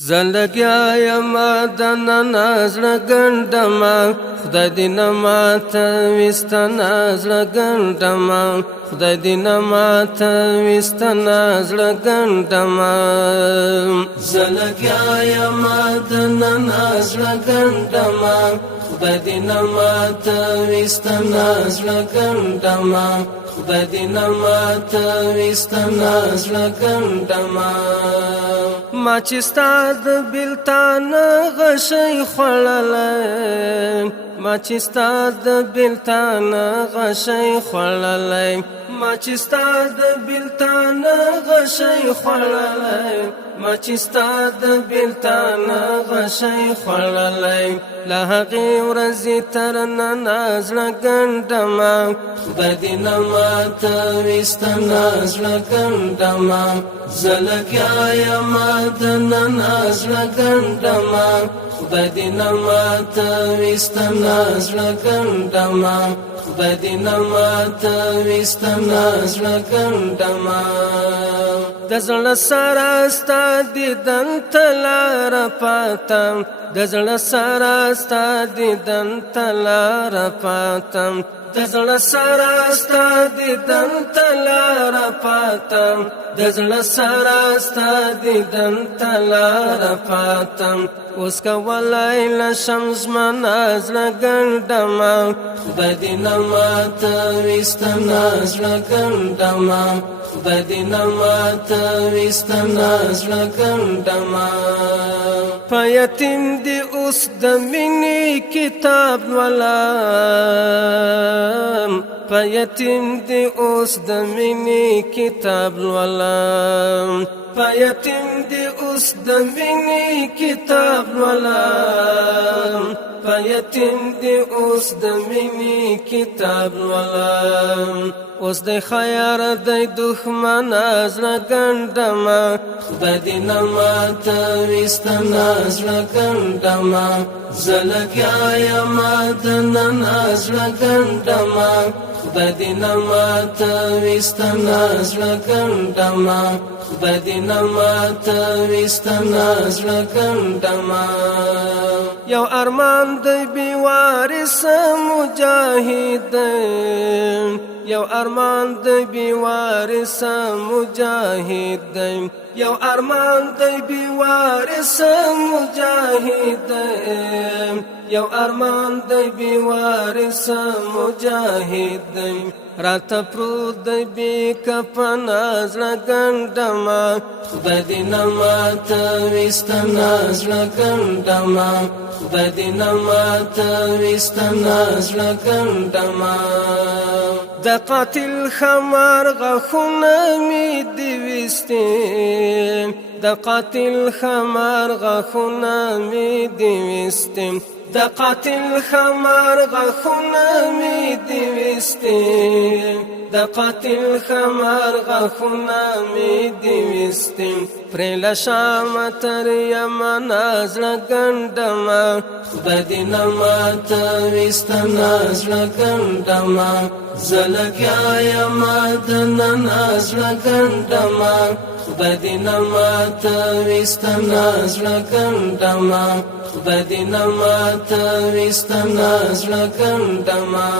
زلګیا یم دننه زړه ګنډمه خدای دې نه ماته ویستنه زړه ګنډمه خدای دې نه ماته ویستنه زړه ګنډمه زلګیا یم دننه زړه ګنډمه خدای دې نه ماته ویستنه زړه ګنډمه خدای دې نه ماته ویستنه زړه ګنډمه ما چې ستا د بېلتان غشی خوړلی ما چې ستا د بېلتان غشی خوړلی ما چې ستا د بېلتان غشی خوړلی ما چې ستا د بېلتان غشی خوړلی له هغې ورځې تر ننه زړه ګنډمه خدای دې نه ماته ویستنه زړه ګنډمه زه لګیا یم دننه زړه ګنډمه خدای دې نه ماته ویستنه زړه ګنډمه خدای دې نه ماته ویستنه زړه ګنډمه د زړه سره ستا دیدن ته لاره پاتم د زړه سره ستا دیدن ته لاره پاتم د زړه سره ستا دیدن ته لاره پاتم د زړه سره ستا دیدن ته لاره پاتم اوس کولی نشم ژمنه زړه ګنډمه خدای دې نه ماته ویستنه زړه ګنډمه خدای دې نه ماته ویستنه زړه ګنډمه په یتیم دې اوس د مینې کتاب لولم په یتیم دې اوس د مینې کتاب لولم په یتیم دې اوس د مینې کتاب لولم په یتیم دې اوس د مینې کتاب لولم اوس د خیر د دښمنه زړه ګنډمه خدای دې نه ماته ویستنه زړه ګنډمه زه لګیا یم دننه زړه ګنډمه خدای دې نه ماته ویستنه زړه ګنډمه خدای دې نه ماته ویستنه زړه ګنډمه یو ارمان دی بې وارثه مجاهد دی یو ارمان دی بې وارثه مجاهد دی یو ارمان دی بې وارثه مجاهد دی یو ارمان دی بې وارثه مجاهد دی راته پروت دی بې کفنه زړه ګنډمه خدای دې نه ماته ویستنه زړه ګنډمه خدای دې نه ماته ویستنه زړه ګنډمه د قاتل خمار غاښونه مې دې ویستې د قاتل خمار غاښونه مې دې ویستې د قاتل خمار غاښونه مې دې ویستې د قاتل خمار غاښونه مې دې ویستې پرې له شامه تر یمنه زړه ګنډمه خدای دې نه ماته ویستنه زړه ګنډمه زه لګیا یم دننه زړه ګنډمه خدای دې نه ماته ویستنه زړه ګنډمه خدای دې نه ماته ویستنه زړه ګنډمه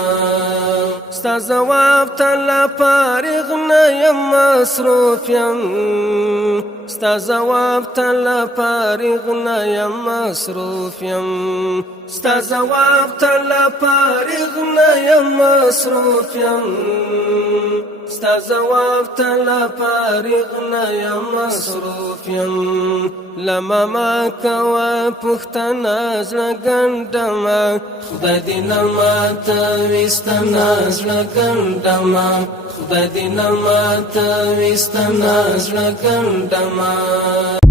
ستا ځواب ته لا فارغ نه یم مصروف یم ستا ځواب ته لا فارغ نه یم مصروف یم ستا ځواب ته لا فارغ نه یم مصروف یم ستا ځواب ته لا فارغ نه یم مصروف یم له ما کوه پوښتنه زړه ګنډمه خدای دې نه ماته ویستنه زړه ګنډمه خدای دې نه ماته ویستنه زړه ګنډمه